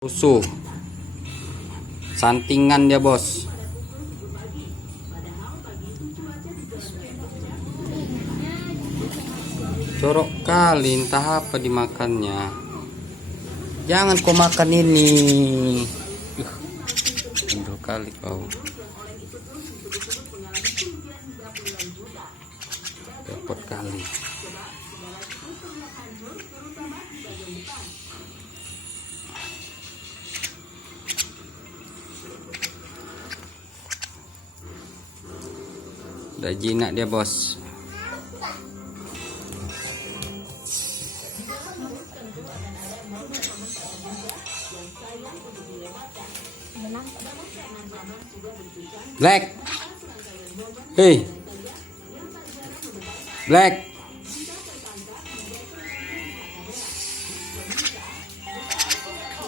Rusuh. Santingan dia, bos. Corok kali, entah apa dimakannya. Jangan kau makan ini. Endul kali kau. Repot kali. Udah jinak dia, bos. Black. Hey. Black.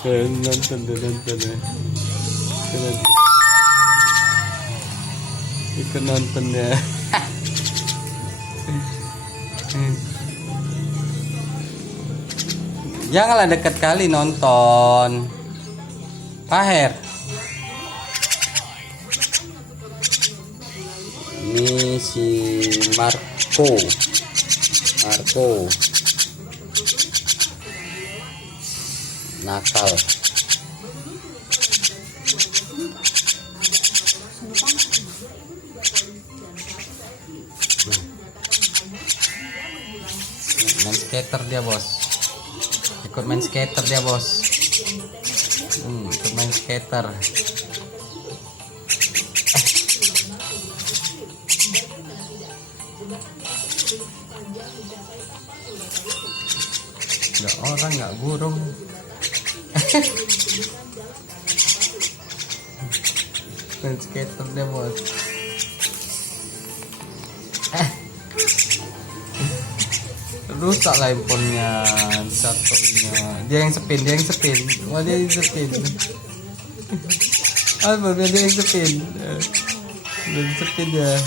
Nonton ya. Ikut nonton ya. Janganlah dekat kali nonton. Paher. Ini si Marco. Nakal. Main skater dia, bos. Ikut main skater dia, bos. Ikut main skater. Nggak orang, nggak burung. Main skater dia, bos. Rusak lah handphonenya, jatuhnya. Dia yang spin. Wah, dia yang spin. Apa dia yang spin? Dia spin ya.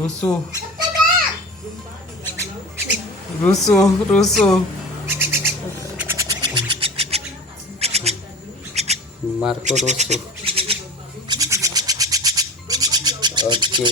Rusuh. Marco rusuh. Oke.